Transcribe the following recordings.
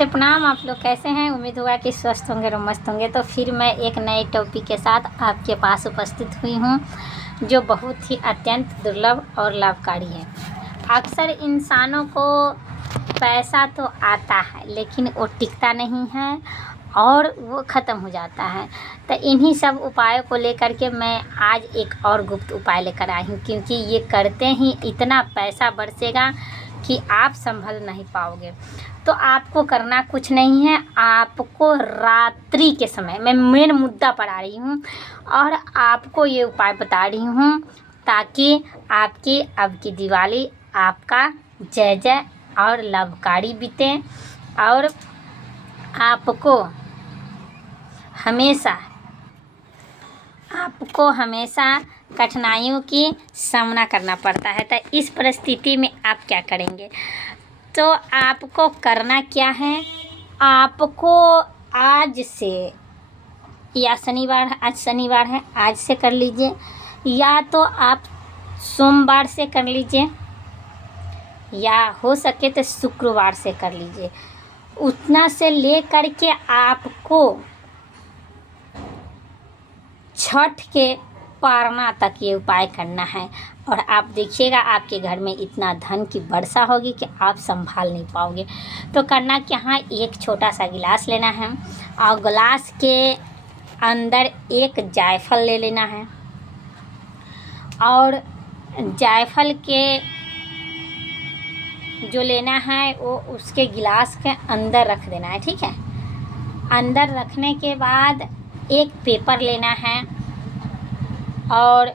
नमस्ते प्रणाम। आप लोग कैसे हैं? उम्मीद होगा कि स्वस्थ होंगे और मस्त होंगे। तो फिर मैं एक नए टॉपिक के साथ आपके पास उपस्थित हुई हूँ, जो बहुत ही अत्यंत दुर्लभ और लाभकारी है। अक्सर इंसानों को पैसा तो आता है, लेकिन वो टिकता नहीं है और वो ख़त्म हो जाता है। तो इन्हीं सब उपायों को लेकर के मैं आज एक और गुप्त उपाय लेकर आई हूँ, क्योंकि ये करते ही इतना पैसा बरसेगा कि आप संभल नहीं पाओगे। तो आपको करना कुछ नहीं है, आपको रात्रि के समय, मैं मेन मुद्दा पर आ रही हूँ और आपको ये उपाय बता रही हूँ ताकि आपकी अब की दिवाली आपका जय जय और लाभकारी बीते और आपको हमेशा कठिनाइयों की सामना करना पड़ता है। तो इस परिस्थिति में आप क्या करेंगे? तो आपको करना क्या है, आपको आज से या आज शनिवार है, आज से कर लीजिए, या तो आप सोमवार से कर लीजिए, या हो सके तो शुक्रवार से कर लीजिए। उतना से ले कर के आपको छठ के पारना तक ये उपाय करना है और आप देखिएगा आपके घर में इतना धन की वर्षा होगी कि आप संभाल नहीं पाओगे। तो करना क्या है, एक छोटा सा गिलास लेना है और गिलास के अंदर एक जायफल ले लेना है और जायफल के जो लेना है वो उसके गिलास के अंदर रख देना है, ठीक है। अंदर रखने के बाद एक पेपर लेना है और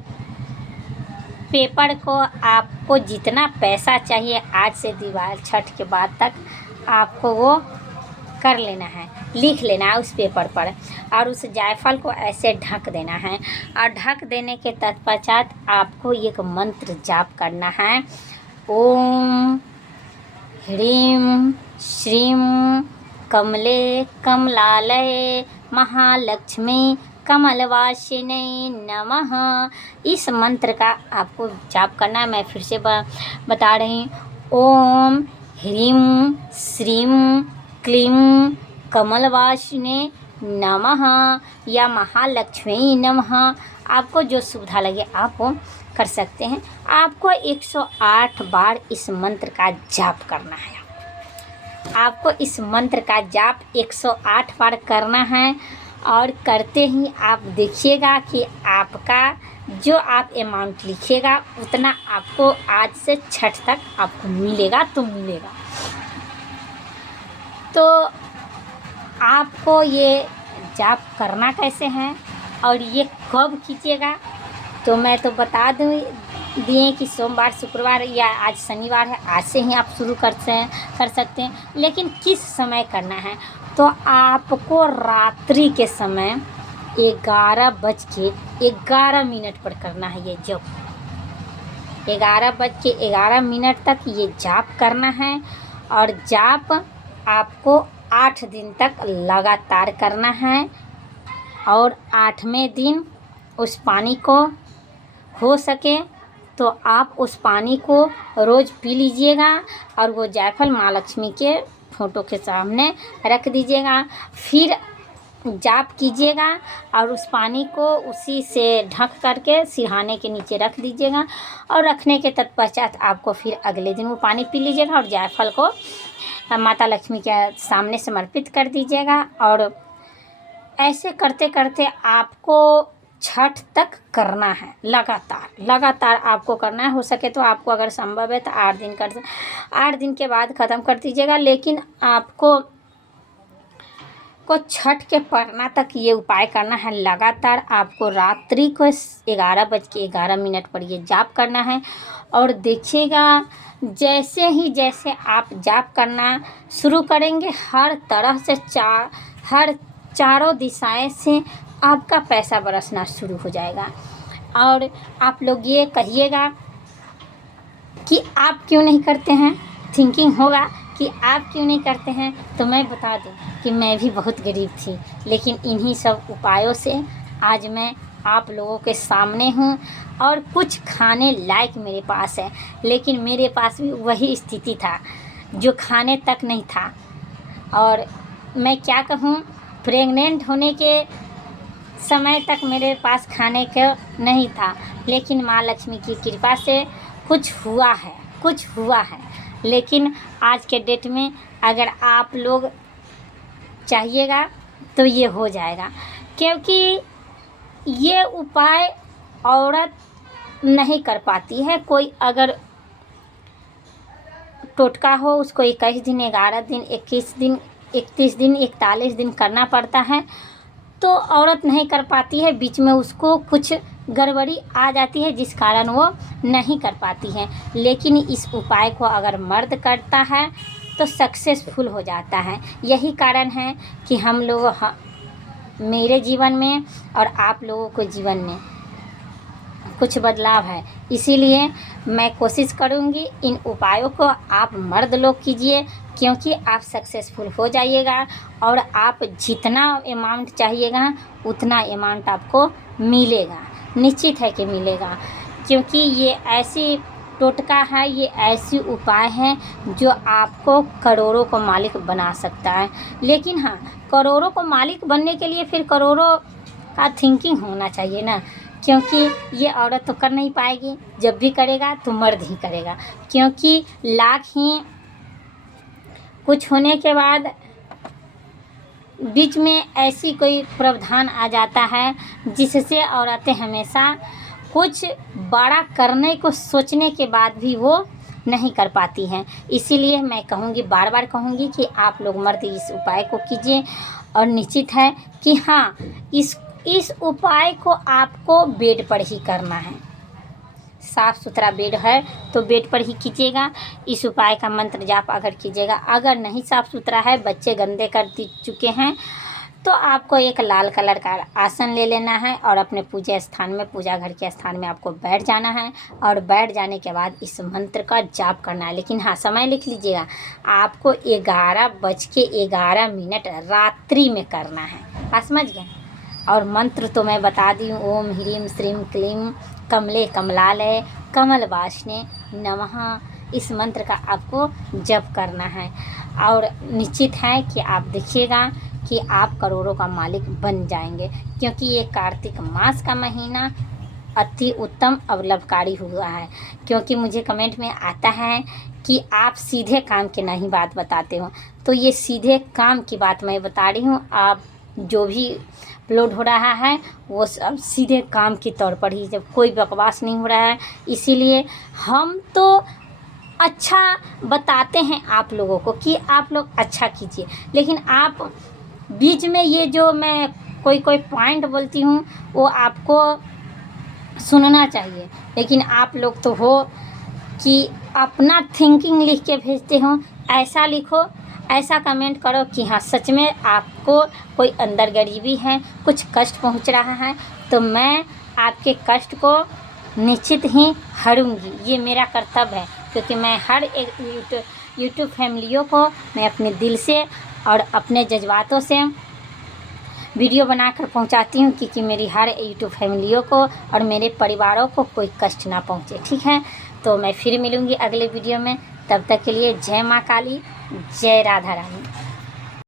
पेपर को आपको जितना पैसा चाहिए आज से दिवाली छठ के बाद तक आपको वो कर लेना है, लिख लेना है उस पेपर पर और उस जायफल को ऐसे ढक देना है। और ढक देने के तत्पश्चात आपको एक मंत्र जाप करना है। ओम ह्रीं श्रीं कमले कमलालये महालक्ष्मी कमलवासिनी नमः। इस मंत्र का आपको जाप करना है। मैं फिर से बता रही हूँ। ओम ह्रीं श्रीं क्लीं कमलवासिनी नमः या महालक्ष्मी नमः। आपको जो सुविधा लगे आप वो कर सकते हैं। आपको 108 बार इस मंत्र का जाप करना है। आपको इस मंत्र का जाप 108 बार करना है और करते ही आप देखिएगा कि आपका जो आप अमाउंट लिखिएगा उतना आपको आज से छठ तक आपको मिलेगा तो मिलेगा। तो आपको ये जाप करना कैसे है और ये कब कीजिएगा, तो मैं तो बता दिए कि सोमवार शुक्रवार या आज शनिवार है, आज से ही आप शुरू कर सकते हैं। लेकिन किस समय करना है, तो आपको रात्रि के समय 11:11 पर करना है। ये जप 11:11 तक ये जाप करना है और जाप आपको 8 दिन तक लगातार करना है और 8वें दिन उस पानी को हो सके तो आप उस पानी को रोज़ पी लीजिएगा और वो जायफल माँ लक्ष्मी के फ़ोटो के सामने रख दीजिएगा। फिर जाप कीजिएगा और उस पानी को उसी से ढक करके सिरहाने के नीचे रख दीजिएगा और रखने के तत्पश्चात आपको फिर अगले दिन वो पानी पी लीजिएगा और जायफल को माता लक्ष्मी के सामने समर्पित कर दीजिएगा। और ऐसे करते करते आपको छठ तक करना है, लगातार आपको करना है। हो सके तो आपको अगर संभव है तो 8 दिन के बाद ख़त्म कर दीजिएगा। लेकिन आपको छठ के पड़ना तक ये उपाय करना है लगातार। आपको रात्रि को 11:11 पर ये जाप करना है और देखिएगा जैसे आप जाप करना शुरू करेंगे हर तरह से चारों दिशाएं से आपका पैसा बरसना शुरू हो जाएगा। और आप लोग ये कहिएगा कि आप क्यों नहीं करते हैं, थिंकिंग होगा कि आप क्यों नहीं करते हैं। तो मैं बता दूं कि मैं भी बहुत गरीब थी, लेकिन इन्हीं सब उपायों से आज मैं आप लोगों के सामने हूँ और कुछ खाने लायक मेरे पास है। लेकिन मेरे पास भी वही स्थिति था जो खाने तक नहीं था और मैं क्या कहूँ, प्रेग्नेंट होने के समय तक मेरे पास खाने का नहीं था, लेकिन माँ लक्ष्मी की कृपा से कुछ हुआ है। लेकिन आज के डेट में अगर आप लोग चाहिएगा तो ये हो जाएगा, क्योंकि ये उपाय औरत नहीं कर पाती है। कोई अगर टोटका हो उसको 21 दिन, 11 दिन, 21 दिन, 31 दिन, 41 दिन करना पड़ता है, तो औरत नहीं कर पाती है। बीच में उसको कुछ गड़बड़ी आ जाती है जिस कारण वो नहीं कर पाती है। लेकिन इस उपाय को अगर मर्द करता है तो सक्सेसफुल हो जाता है। यही कारण है कि हम लोग मेरे जीवन में और आप लोगों के जीवन में कुछ बदलाव है। इसीलिए मैं कोशिश करूँगी इन उपायों को आप मर्द लोग कीजिए, क्योंकि आप सक्सेसफुल हो जाइएगा और आप जितना अमाउंट चाहिएगा उतना अमाउंट आपको मिलेगा, निश्चित है कि मिलेगा। क्योंकि ये ऐसी टोटका है, ये ऐसी उपाय है जो आपको करोड़ों को मालिक बना सकता है। लेकिन हाँ, करोड़ों को मालिक बनने के लिए फिर करोड़ों का थिंकिंग होना चाहिए ना, क्योंकि ये औरत तो कर नहीं पाएगी। जब भी करेगा तो मर्द ही करेगा, क्योंकि लाख ही कुछ होने के बाद बीच में ऐसी कोई प्रावधान आ जाता है जिससे औरतें हमेशा कुछ बड़ा करने को सोचने के बाद भी वो नहीं कर पाती हैं। इसीलिए मैं कहूँगी, बार बार कहूँगी कि आप लोग मर्द इस उपाय को कीजिए। और निश्चित है कि हाँ, इस उपाय को आपको बेड पर ही करना है। साफ़ सुथरा बेड है तो बेड पर ही कीजिएगा। इस उपाय का मंत्र जाप अगर कीजिएगा, अगर नहीं साफ़ सुथरा है, बच्चे गंदे कर चुके हैं, तो आपको एक लाल कलर का आसन ले लेना है और अपने पूजा स्थान में, पूजा घर के स्थान में आपको बैठ जाना है। और बैठ जाने के बाद इस मंत्र का जाप करना है। लेकिन हाँ, समय लिख लीजिएगा, आपको 11:11 रात्रि में करना है। आप समझ गए? और मंत्र तो मैं बता दी हूँ, ओम ह्रीम श्रीम क्लीम कमले कमलालय कमल वासने नमः। इस मंत्र का आपको जप करना है और निश्चित है कि आप देखिएगा कि आप करोड़ों का मालिक बन जाएंगे। क्योंकि ये कार्तिक मास का महीना अति उत्तम और लाभकारी हुआ है। क्योंकि मुझे कमेंट में आता है कि आप सीधे काम की नहीं बात बताते हो, तो ये सीधे काम की बात मैं बता रही हूँ। आप जो भी अपलोड हो रहा है वो सब सीधे काम के तौर पर ही, जब कोई बकवास नहीं हो रहा है। इसीलिए हम तो अच्छा बताते हैं आप लोगों को कि आप लोग अच्छा कीजिए, लेकिन आप बीच में ये जो मैं कोई पॉइंट बोलती हूँ वो आपको सुनना चाहिए। लेकिन आप लोग तो हो कि अपना थिंकिंग लिख के भेजते हो, ऐसा लिखो, ऐसा कमेंट करो कि हाँ सच में आपको कोई अंदर गरीबी है, कुछ कष्ट पहुंच रहा है, तो मैं आपके कष्ट को निश्चित ही हरूँगी। ये मेरा कर्तव्य है, क्योंकि मैं हर एक यूट्यूब फैमिलियों को मैं अपने दिल से और अपने जज्बातों से वीडियो बनाकर पहुंचाती हूं, क्योंकि मेरी हर यूट्यूब फैमिलियों को और मेरे परिवारों को कोई कष्ट ना पहुंचे। ठीक है, तो मैं फिर मिलूँगी अगले वीडियो में। तब तक के लिए जय माँ काली, जय राधा रानी।